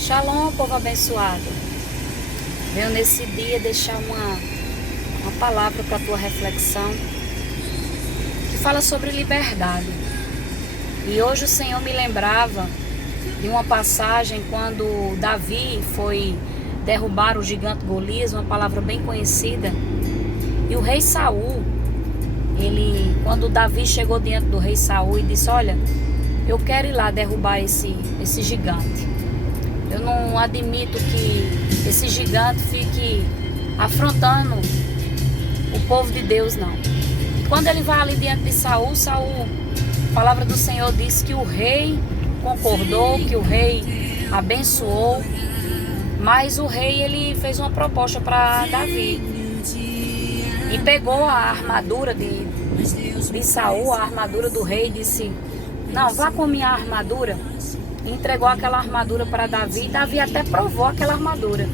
Shalom, povo abençoado. Venho nesse dia deixar uma palavra para a tua reflexão que fala sobre liberdade. E hoje o Senhor me lembrava de uma passagem quando Davi foi derrubar o gigante Golias, uma palavra bem conhecida. E o rei Saul, quando Davi chegou diante do rei Saul e disse: olha, eu quero ir lá derrubar esse gigante. Eu não admito que esse gigante fique afrontando o povo de Deus, não. E quando ele vai ali diante de Saul, a palavra do Senhor diz que o rei concordou, que o rei abençoou, mas o rei ele fez uma proposta para Davi e pegou a armadura de Saul, a armadura do rei, e disse: não, vá com minha armadura. E entregou aquela armadura para Davi. Davi até provou aquela armadura,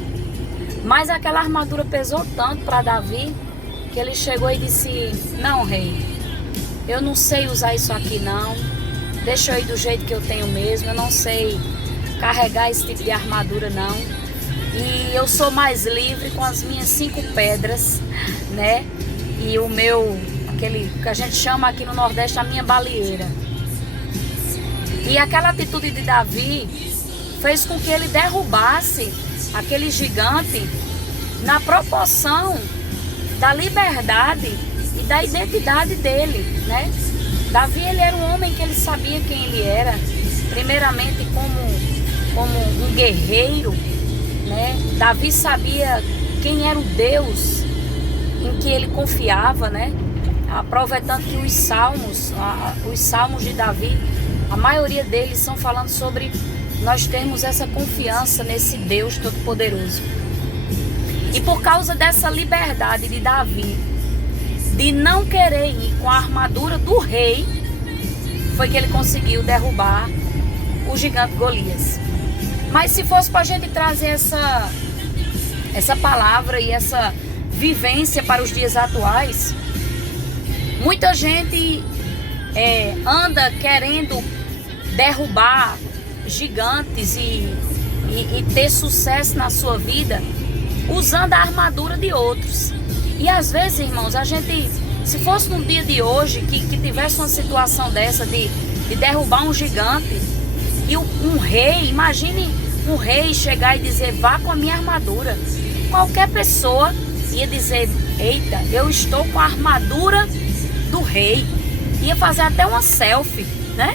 mas aquela armadura pesou tanto para Davi que ele chegou e disse: não, rei, eu não sei usar isso aqui não, deixa eu ir do jeito que eu tenho mesmo, eu não sei carregar esse tipo de armadura não, e eu sou mais livre com as minhas 5 pedras, né, e o meu, aquele que a gente chama aqui no Nordeste, a minha baleeira. E aquela atitude de Davi fez com que ele derrubasse aquele gigante na proporção da liberdade e da identidade dele, né? Davi, ele era um homem que ele sabia quem ele era, primeiramente como um guerreiro, né? Davi sabia quem era o Deus em que ele confiava, né? A prova é tanto que os salmos de Davi, a maioria deles são falando sobre nós termos essa confiança nesse Deus Todo-Poderoso. E por causa dessa liberdade de Davi, de não querer ir com a armadura do rei, foi que ele conseguiu derrubar o gigante Golias. Mas se fosse para a gente trazer essa palavra e essa vivência para os dias atuais, muita gente anda querendo derrubar gigantes e ter sucesso na sua vida usando a armadura de outros. E às vezes, irmãos, a gente, se fosse num dia de hoje que tivesse uma situação dessa de derrubar um gigante e um rei, imagine um rei chegar e dizer: vá com a minha armadura. Qualquer pessoa ia dizer: eita, eu estou com a armadura do rei. Ia fazer até uma selfie, né?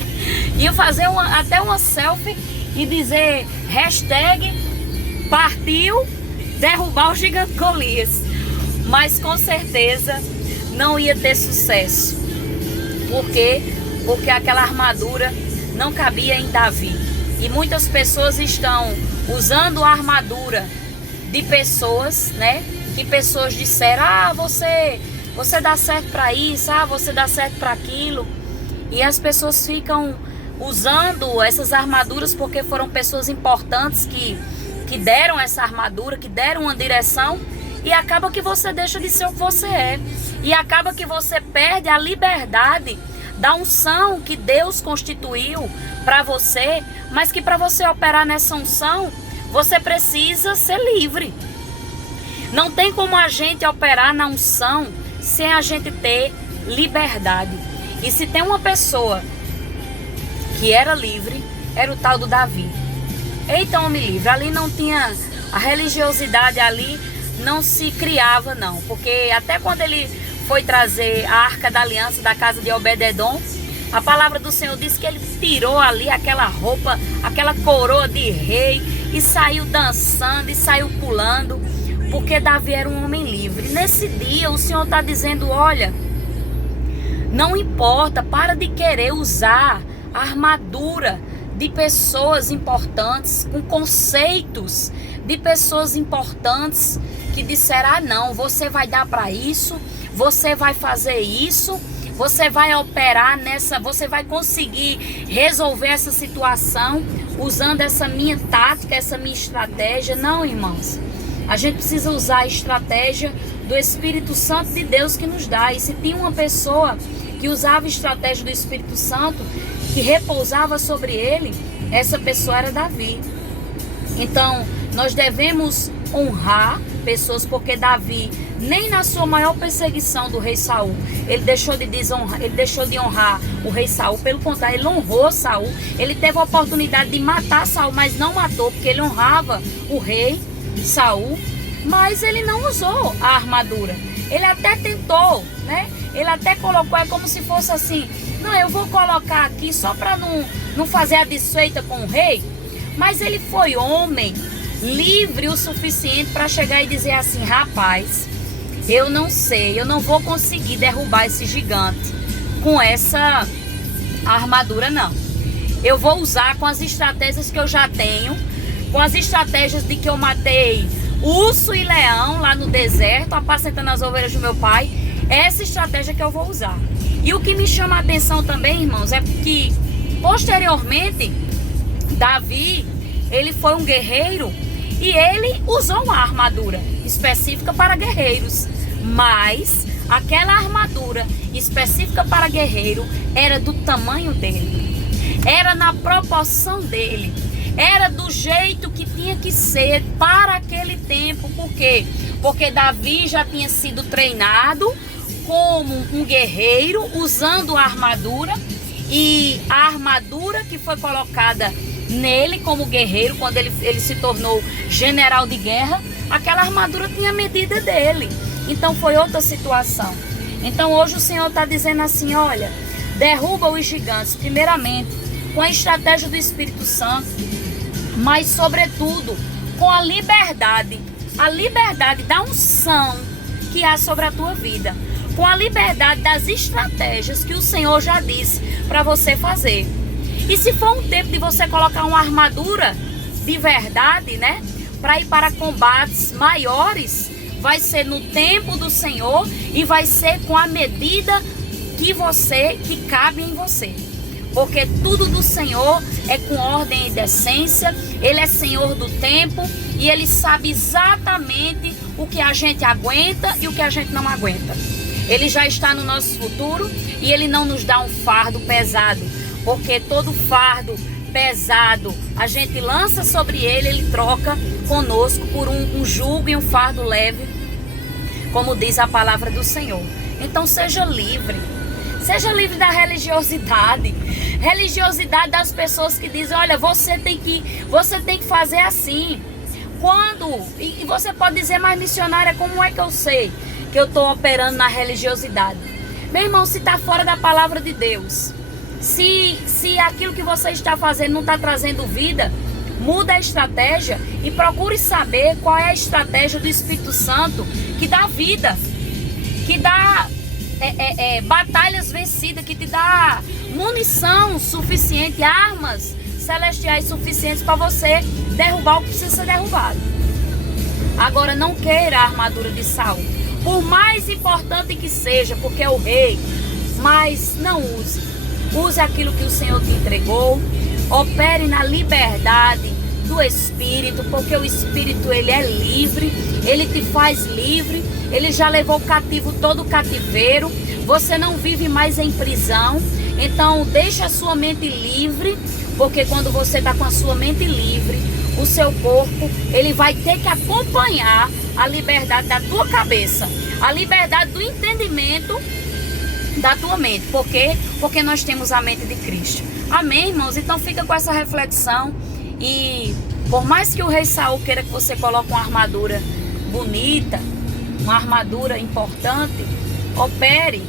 Ia fazer até uma selfie e dizer hashtag partiu derrubar o gigante Golias. Mas com certeza não ia ter sucesso. Por quê? Porque aquela armadura não cabia em Davi. E muitas pessoas estão usando a armadura de pessoas, né? Que pessoas disseram: ah, você dá certo para isso, ah, você dá certo para aquilo. E as pessoas ficam usando essas armaduras porque foram pessoas importantes que deram essa armadura, que deram uma direção, e acaba que você deixa de ser o que você é. E acaba que você perde a liberdade da unção que Deus constituiu para você, mas que para você operar nessa unção, você precisa ser livre. Não tem como a gente operar na unção sem a gente ter liberdade. E se tem uma pessoa que era livre, era o tal do Davi. Eita, homem livre. Ali não tinha a religiosidade, ali não se criava não. Porque até quando ele foi trazer a Arca da Aliança da casa de Obed-edom, a palavra do Senhor diz que ele tirou ali aquela roupa, aquela coroa de rei, e saiu dançando e saiu pulando, porque Davi era um homem livre. Nesse dia o Senhor está dizendo: olha, não importa, para de querer usar a armadura de pessoas importantes, com conceitos de pessoas importantes que disseram: ah não, você vai dar para isso, você vai fazer isso, você vai operar nessa, você vai conseguir resolver essa situação usando essa minha tática, essa minha estratégia. Não, irmãos. A gente precisa usar a estratégia do Espírito Santo de Deus que nos dá. E se tinha uma pessoa que usava a estratégia do Espírito Santo, que repousava sobre ele, essa pessoa era Davi. Então, nós devemos honrar pessoas, porque Davi, nem na sua maior perseguição do rei Saul, ele deixou de honrar o rei Saul. Pelo contrário, ele honrou Saul. Ele teve a oportunidade de matar Saul, mas não matou, porque ele honrava o rei Saul. Mas ele não usou a armadura. Ele até tentou, né? Ele até colocou, é como se fosse assim: não, eu vou colocar aqui só para não fazer a desfeita com o rei. Mas ele foi homem, livre o suficiente para chegar e dizer assim: rapaz, eu não sei, eu não vou conseguir derrubar esse gigante com essa armadura, não. Eu vou usar com as estratégias que eu já tenho, com as estratégias de que eu matei urso e leão lá no deserto, apacentando as ovelhas do meu pai. Essa estratégia que eu vou usar. E o que me chama a atenção também, irmãos, é que posteriormente Davi, ele foi um guerreiro e ele usou uma armadura específica para guerreiros. Mas aquela armadura específica para guerreiro era do tamanho dele, era na proporção dele, era do jeito que tinha que ser para aquele tempo. Por quê? Porque Davi já tinha sido treinado como um guerreiro, usando a armadura. E a armadura que foi colocada nele como guerreiro, quando ele se tornou general de guerra, aquela armadura tinha a medida dele. Então foi outra situação. Então hoje o Senhor está dizendo assim: olha, derruba os gigantes, primeiramente com a estratégia do Espírito Santo, mas sobretudo com a liberdade da unção que há sobre a tua vida, com a liberdade das estratégias que o Senhor já disse para você fazer. E se for um tempo de você colocar uma armadura de verdade, né, para ir para combates maiores, vai ser no tempo do Senhor e vai ser com a medida que cabe em você. Porque tudo do Senhor é com ordem e decência. Ele é Senhor do tempo e Ele sabe exatamente o que a gente aguenta e o que a gente não aguenta. Ele já está no nosso futuro e Ele não nos dá um fardo pesado, porque todo fardo pesado a gente lança sobre Ele, Ele troca conosco por um jugo e um fardo leve, como diz a palavra do Senhor. Então seja livre da religiosidade das pessoas que dizem: olha, você tem que fazer assim. E você pode dizer: mas missionária, como é que eu sei que eu estou operando na religiosidade? Meu irmão, se está fora da palavra de Deus, se aquilo que você está fazendo não está trazendo vida, muda a estratégia e procure saber qual é a estratégia do Espírito Santo que dá vida, que dá batalhas vencidas, que te dá munição suficiente, armas celestiais suficientes para você derrubar o que precisa ser derrubado. Agora, não queira a armadura de Saul, por mais importante que seja, porque é o rei, mas não use aquilo que o Senhor te entregou. Opere na liberdade do Espírito, porque o Espírito, ele é livre, ele te faz livre. Ele já levou cativo todo o cativeiro. Você não vive mais em prisão. Então deixa a sua mente livre, porque quando você está com a sua mente livre, o seu corpo, ele vai ter que acompanhar a liberdade da tua cabeça, a liberdade do entendimento da tua mente. Por quê? Porque nós temos a mente de Cristo. Amém, irmãos? Então fica com essa reflexão. E por mais que o rei Saul queira que você coloque uma armadura bonita, uma armadura importante, opere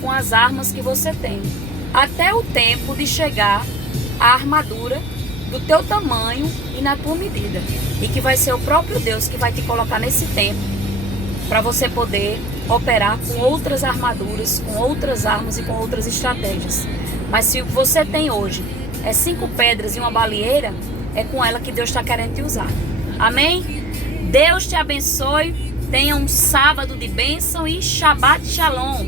com as armas que você tem, até o tempo de chegar a armadura do teu tamanho e na tua medida, e que vai ser o próprio Deus que vai te colocar nesse tempo para você poder operar com outras armaduras, com outras armas e com outras estratégias. Mas se o que você tem hoje é 5 pedras e uma baleeira, é com ela que Deus está querendo te usar. Amém? Deus te abençoe. Tenha um sábado de bênção e Shabbat Shalom.